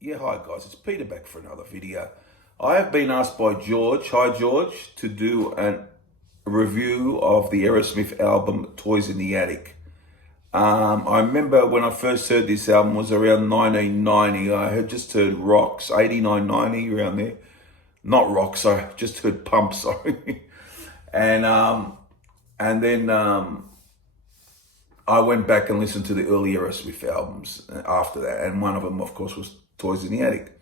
Yeah, hi guys, it's Peter back for another video. I have been asked by George, hi George, to do a review of the Aerosmith album Toys in the Attic. I remember when I first heard this album was around 1990. I had just heard Rocks, 89, 90, around there. Not Rocks, I just heard Pump, sorry. and and then I went back and listened to the early Aerosmith albums after that, and one of them, of course, was Toys in the Attic.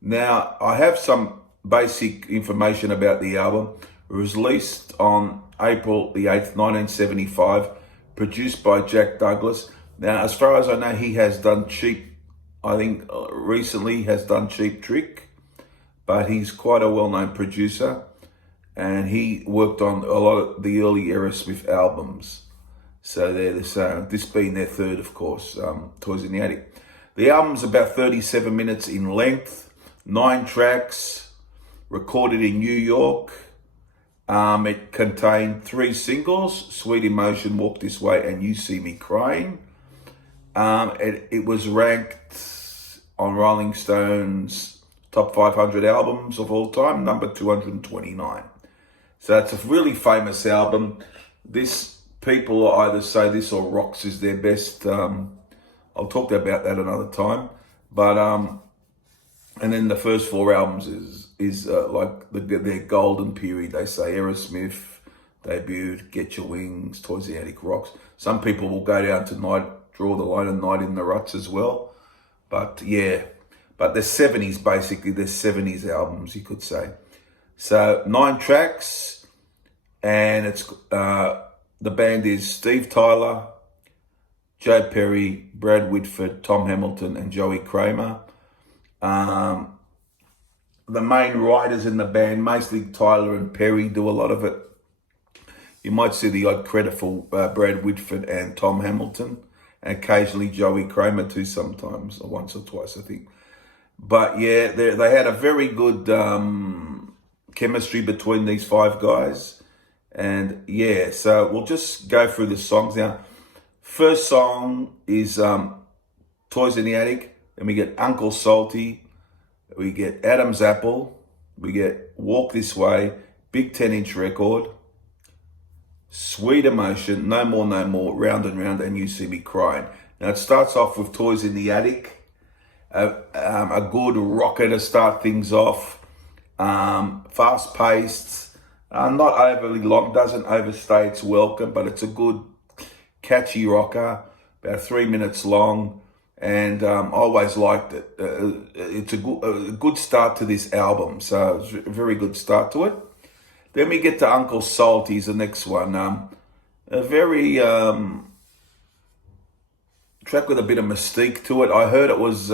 Now, I have some basic information about the album. It was released on April the 8th, 1975, produced by Jack Douglas. Now, as far as I know, he has done recently has done Cheap Trick, but he's quite a well-known producer, and he worked on a lot of the early Aerosmith albums. So this being their third, of course, Toys in the Attic. The album's about 37 minutes in length, 9 tracks, recorded in New York. It contained 3 singles, Sweet Emotion, Walk This Way, and You See Me Crying. It was ranked on Rolling Stone's top 500 albums of all time, number 229. So it's a really famous album. People either say this or Rocks is their best. I'll talk about that another time. But and then the first 4 albums is like their golden period. They say Aerosmith debuted, Get Your Wings, Toys in the Attic, Rocks. Some people will go down to Draw the Line and Night in the Ruts as well. But yeah, but the 70s basically, they're 70s albums, you could say. So 9 tracks, and it's the band is Steve Tyler, Joe Perry, Brad Whitford, Tom Hamilton, and Joey Kramer. The main writers in the band, mostly Tyler and Perry, do a lot of it. You might see the odd credit for Brad Whitford and Tom Hamilton, and occasionally Joey Kramer too sometimes, or once or twice, I think. But yeah, they had a very good chemistry between these 5 guys. And yeah, so we'll just go through the songs now. First song is Toys in the Attic. Then we get Uncle Salty. We get Adam's Apple. We get Walk This Way, big 10-inch record. Sweet Emotion, No More, No More, Round and Round, and You See Me Crying. Now it starts off with Toys in the Attic. A good rocker to start things off. Fast-paced. Not overly long, doesn't overstay its welcome, but it's a good, catchy rocker, about 3 minutes long, and I always liked it. It's a good start to this album, so it's a very good start to it. Then we get to Uncle Salty's, the next one. A very track with a bit of mystique to it. I heard it was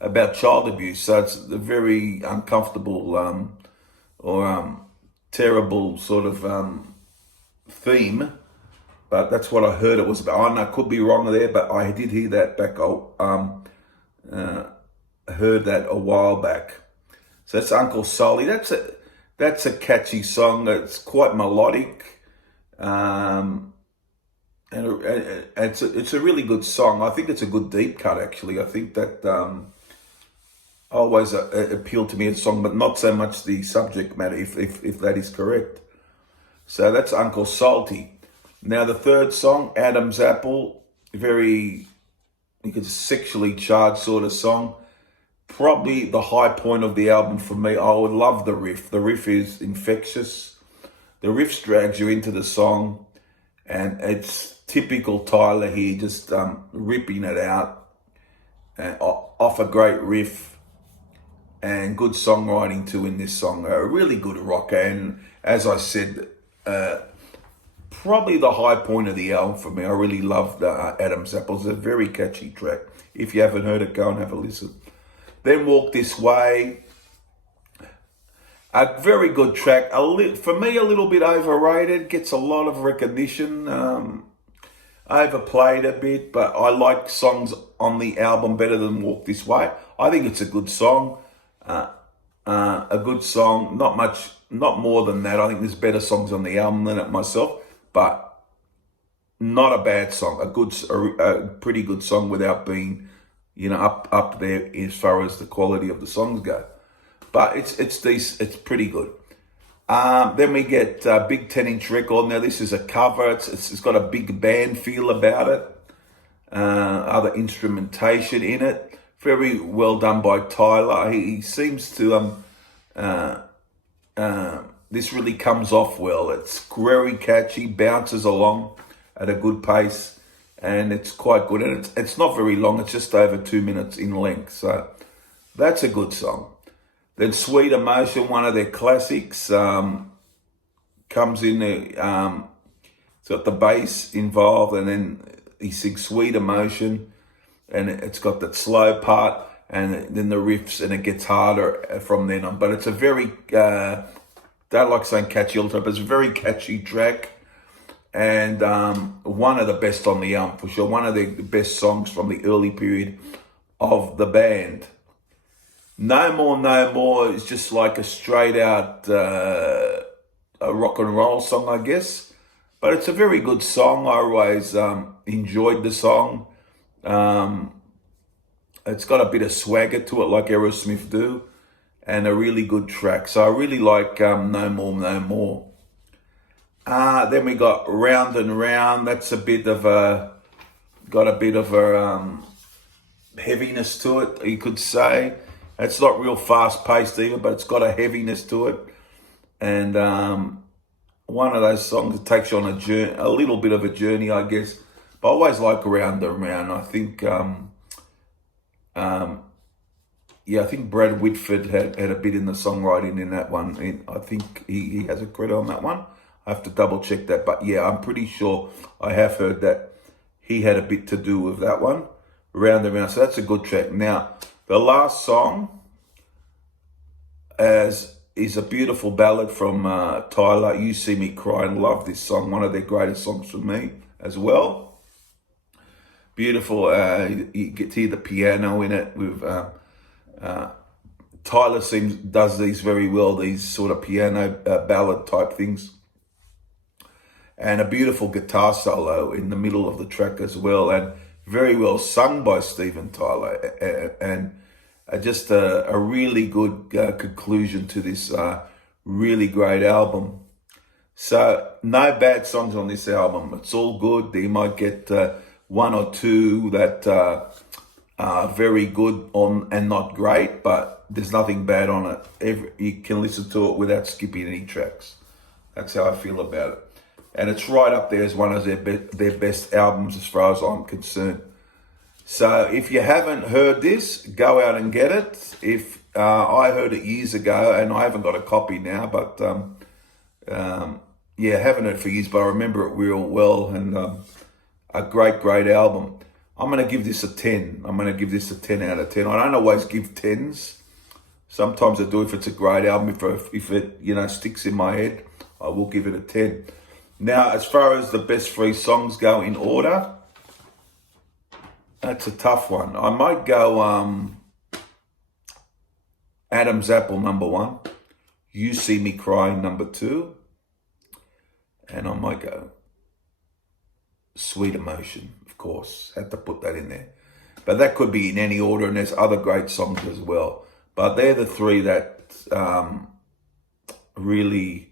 about child abuse, so it's a very uncomfortable or terrible sort of theme, but that's what I heard it was about. I know I could be wrong there, but I did hear that back. Heard that a while back. So that's Uncle Sully. That's a catchy song. It's quite melodic, and it's a really good song. I think it's a good deep cut actually. I think that always appealed to me as a song, but not so much the subject matter, if that is correct. So that's Uncle Salty. Now the third song, Adam's Apple, very, you could sexually charged sort of song. Probably the high point of the album for me. I would love the riff. The riff is infectious. The riff drags you into the song, and it's typical Tyler here, just ripping it out off a great riff. And good songwriting too in this song. A really good rocker, and as I said, probably the high point of the album for me. I really loved Adam's Apple. It's a very catchy track. If you haven't heard it, go and have a listen. Then Walk This Way. A very good track. For me, a little bit overrated. Gets a lot of recognition. Overplayed a bit, but I like songs on the album better than Walk This Way. I think it's a good song. A good song, not more than that. I think there's better songs on the album than it myself, but not a bad song. A pretty good song without being, up there as far as the quality of the songs go. But it's decent. It's pretty good. Then we get big 10-inch record. Now this is a cover. It's got a big band feel about it. Other instrumentation in it. Very well done by Tyler. He seems to this really comes off well. It's very catchy, bounces along at a good pace, and it's quite good. And it's not very long. It's just over 2 minutes in length. So that's a good song. Then Sweet Emotion, one of their classics, comes in there. It's got the bass involved, and then he sings Sweet Emotion, and it's got that slow part, and then the riffs, and it gets harder from then on. But it's a very, don't like saying catchy all the time, but it's a very catchy track, and one of the best on the album for sure. One of the best songs from the early period of the band. No More, No More is just like a straight out a rock and roll song, I guess. But it's a very good song. I always enjoyed the song. It's got a bit of swagger to it like Aerosmith do, and a really good track. So I really like No More, No More. Then we got Round and Round. That's got a bit of a heaviness to it, you could say. It's not real fast-paced either, but it's got a heaviness to it. And one of those songs that takes you on a journey, a little bit of a journey, I guess. But I always like Round and Round. I think, I think Brad Whitford had a bit in the songwriting in that one. I think he has a credit on that one. I have to double check that. But yeah, I'm pretty sure I have heard that he had a bit to do with that one. Round and Round. So that's a good track. Now, the last song is a beautiful ballad from Tyler, You See Me Crying. Love this song, one of their greatest songs for me as well. Beautiful, you get to hear the piano in it. With Tyler does these very well, these sort of piano ballad type things. And a beautiful guitar solo in the middle of the track as well. And very well sung by Steven Tyler, and just a really good conclusion to this really great album. So no bad songs on this album. It's all good. You might get one or two that are very good on and not great, but there's nothing bad on it. You can listen to it without skipping any tracks. That's how I feel about it. And it's right up there as one of their best albums as far as I'm concerned. So if you haven't heard this, go out and get it. If I heard it years ago, and I haven't got a copy now, but haven't heard it for years, but I remember it real well, and a great album. I'm going to give this a 10. I'm going to give this a 10 out of 10. I don't always give 10s. Sometimes I do if it's a great album. If it sticks in my head, I will give it a 10. Now, as far as the best 3 songs go in order, that's a tough one. I might go Adam's Apple number 1, You See Me Crying number 2, and I might go Sweet Emotion, of course. Had to put that in there. But that could be in any order, and there's other great songs as well. But they're the 3 that really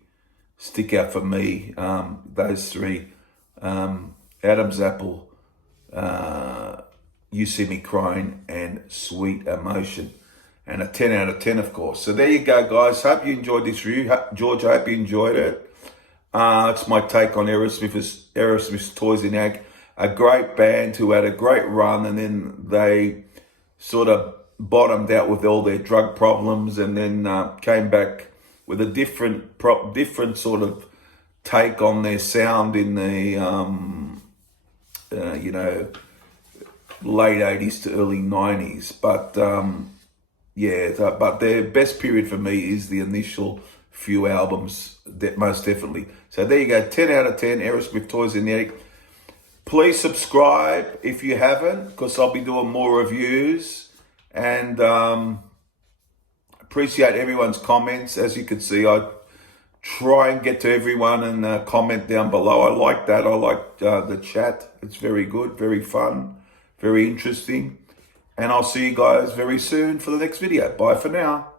stick out for me. Those 3, Adam's Apple, You See Me Crying, and Sweet Emotion. And a 10 out of 10, of course. So there you go, guys. Hope you enjoyed this review. George, I hope you enjoyed it. It's my take on Aerosmith's Toys in Ag. A great band who had a great run, and then they sort of bottomed out with all their drug problems, and then came back with a different sort of take on their sound in the late 80s to early 90s. But but their best period for me is the initial few albums, most definitely. So there you go, 10 out of 10, Aerosmith Toys in the Attic. Please subscribe if you haven't, because I'll be doing more reviews. And appreciate everyone's comments. As you can see, I try and get to everyone and comment down below. I like that. I like the chat. It's very good, very fun, very interesting. And I'll see you guys very soon for the next video. Bye for now.